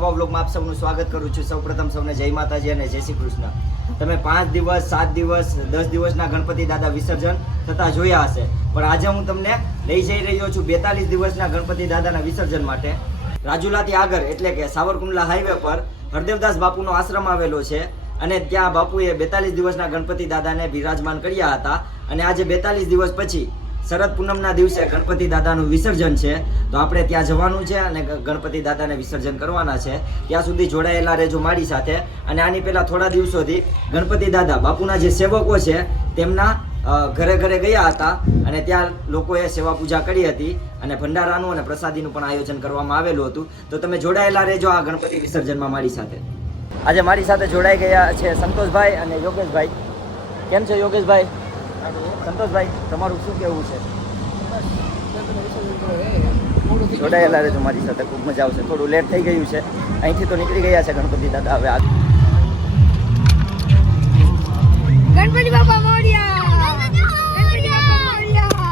નવા વ્લોગમાં આપ સૌનું સ્વાગત કરું છું. સૌપ્રથમ સૌને જય માતાજી અને જય શ્રી કૃષ્ણ. તમે 5 દિવસ 7 દિવસ 10 દિવસના ગણપતિ દાદા વિસર્જન થતા જોયા હશે, પણ આજે હું તમને લઈ જઈ રહ્યો છું 42 દિવસના ગણપતિ દાદાના વિસર્જન માટે. રાજુલાથી આગળ એટલે કે સાવરકુંડલા હાઈવે પર હરદેવદાસ બાપુનો આશ્રમ આવેલો છે અને ત્યાં બાપુએ 42 દિવસના ગણપતિ દાદાને બિરાજમાન કર્યા હતા. અને આજે 42 દિવસ પછી શરદ પૂનમના દિવસે ગણપતિ દાદાનું વિસર્જન છે, તો આપણે ત્યાં જવાનું છે અને ગણપતિ દાદાને વિસર્જન કરવાના છે. ત્યાં સુધી જોડાયેલા રહેજો મારી સાથે. અને આની પહેલા થોડા દિવસોથી ગણપતિ દાદા બાપુના જે સેવકો છે તેમના ઘરે ઘરે ગયા હતા અને ત્યાં લોકોએ સેવા પૂજા કરી હતી અને ભંડારાનું અને પ્રસાદીનું પણ આયોજન કરવામાં આવેલું હતું. તો તમે જોડાયેલા રહેજો આ ગણપતિ વિસર્જનમાં મારી સાથે. આજે મારી સાથે જોડાઈ ગયા છે સંતોષભાઈ અને યોગેશભાઈ. કેમ છે યોગેશભાઈ? સંતોષભાઈ, તમારું શું કહેવું છે? જોડાયેલા રહેજો મારી સાથે, ખૂબ મજા આવશે. થોડું લેટ થઈ ગયું છે, અહીંથી તો નીકળી ગયા છે ગણપતિ દાદા. હવે ગણપતિ બાપા મોરયા, ગણપતિ બાપા મોરયા.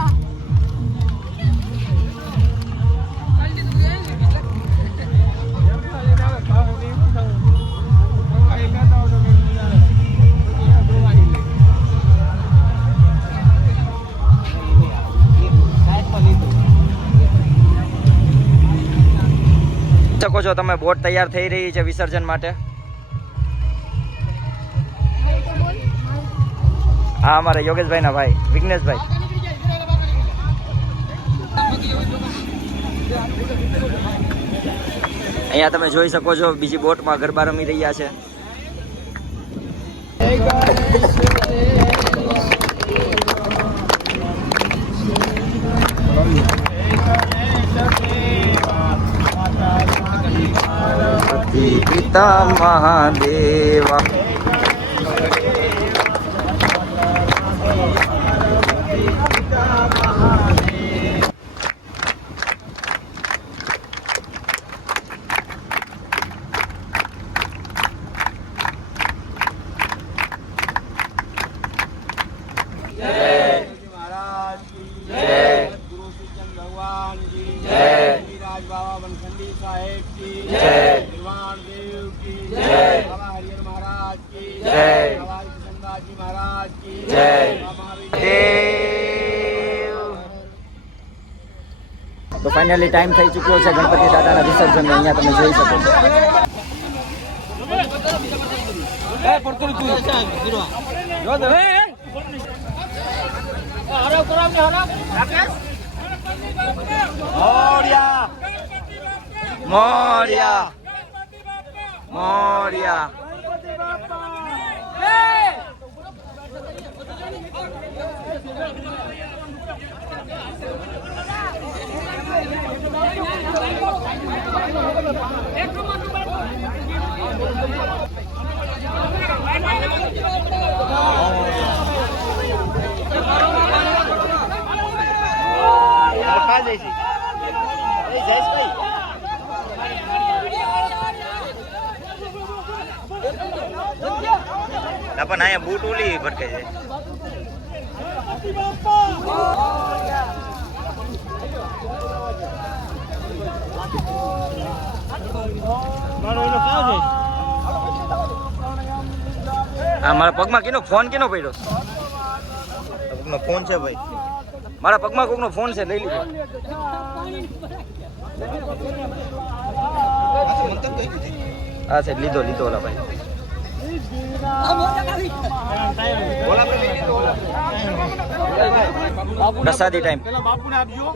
શકો છો તમે, બોટ તૈયાર થઈ રહી છે વિસર્જન માટે. હા, અમારા યોગેશભાઈ ના ભાઈ વિઘ્નેશભાઈ. અહીંયા તમે જોઈ શકો છો બીજી બોટમાં ગરબા રમી રહ્યા છે. પિતા મહાદેવા તો ફાઇનલી ટાઈમ થઈ ચૂક્યો છે ગણપતિ દાદાના વિસર્જનનો. અહીંયા તમે જોઈ શકો છો. મોરયા મોરયા. પણ અહીંયા બૂટ ઓલી ભટકે છે. હા, મારા પગમાં કિનો ફોન કિનો પડ્યો? પગમાં ફોન છે ભાઈ, મારા પગમાં કોકનો ફોન છે, લઈ લીધો. હા સાહેબ, લીધો લીધો ઓલા ભાઈ. પ્રસાદી ટાઈમ. બાપુને આપજો,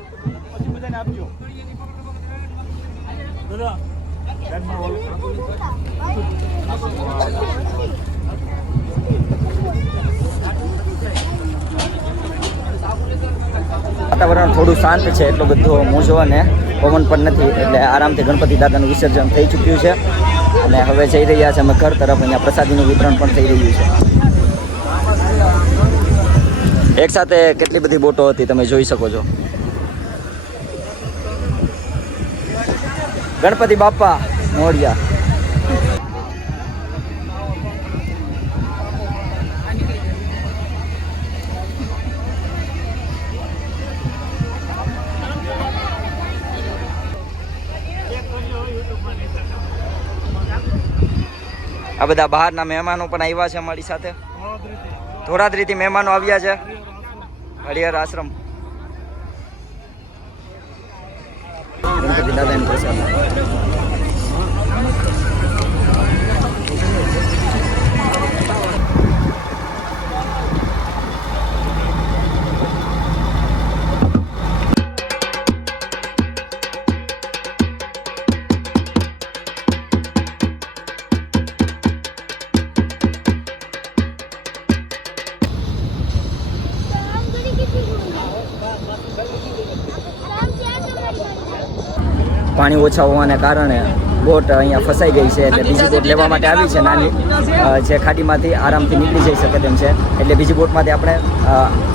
પછી બધાને આપજો. વાતાવરણ થોડું શાંત છે, એટલો બધો મોજો અને પવન પણ નથી, એટલે આરામથી ગણપતિ દાદાનું વિસર્જન થઈ ચૂક્યું છે અને હવે જઈ રહ્યા છે અમે ઘર તરફ. અહીંયા પ્રસાદીનું વિતરણ પણ થઈ રહ્યું છે. એક સાથે કેટલી બધી બોટો હતી તમે જોઈ શકો છો. ગણપતિ બાપા મોરયા. આ બધા બહારના મહેમાનો પણ આવ્યા છે અમારી સાથે. ધોરાદરીથી મહેમાનો આવ્યા છે. હરિહર આશ્રમ ગણપતિ દાદાની પ્રસાદ. પાણી ઓછા હોવાને કારણે બોટ અહીંયા ફસાઈ ગઈ છે, એટલે બીજી બોટ લેવા માટે આવી છે નાની, જે ખાડીમાંથી આરામથી નીકળી જઈ શકે તેમ છે. એટલે બીજી બોટમાંથી આપણે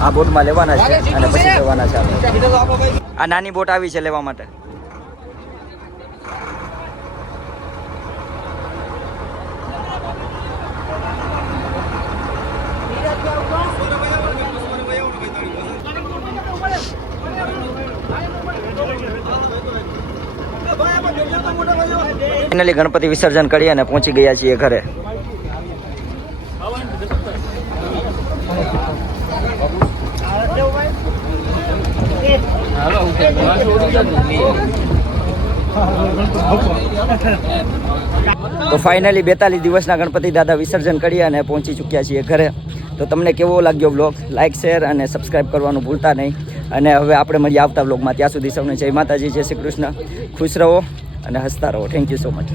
આ બોટમાં લેવાના છે અને પછી જવાના છે આપણે. આ નાની બોટ આવી છે લેવા માટે. ફાઇનલી ગણપતિ વિસર્જન કરી અને પહોંચી ગયા છીએ ઘરે. તો ફાઇનલી 42 દિવસના ગણપતિ દાદા વિસર્જન કરી અને પહોંચી ચૂક્યા છીએ ઘરે. તો તમને કેવો લાગ્યો બ્લોગ? લાઇક, શેર અને સબસ્ક્રાઈબ કરવાનું ભૂલતા નહીં. અને હવે આપણે મળીએ આવતા બ્લોગમાં. ત્યાં સુધી સૌને જય માતાજી, જય શ્રી કૃષ્ણ. ખુશ રહો અને હસતા રહો. Thank you so much.